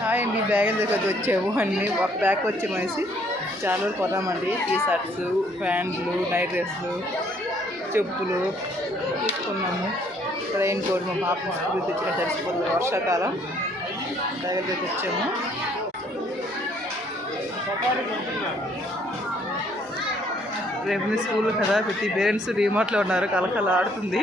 Hi అండి, బ్యాగుల దగ్గర వచ్చాము. అన్నీ ఒక బ్యాగ్ వచ్చి మనిషి చాలా వరకు కొన్నామండి. టీ షర్ట్స్, ప్యాంట్లు, నైట్ డ్రెస్లు, చెప్పులు తీసుకున్నాము. రెయిన్ కోట్ మా పాప స్కూల్ తెచ్చిన తడిసిపోతుంది వర్షాకాలం. బ్యాగుల దగ్గర వచ్చాము. రేపు స్కూల్ కదా, ప్రతి పేరెంట్స్ డిమార్ట్లో ఉన్నారు. కలకల ఆడుతుంది.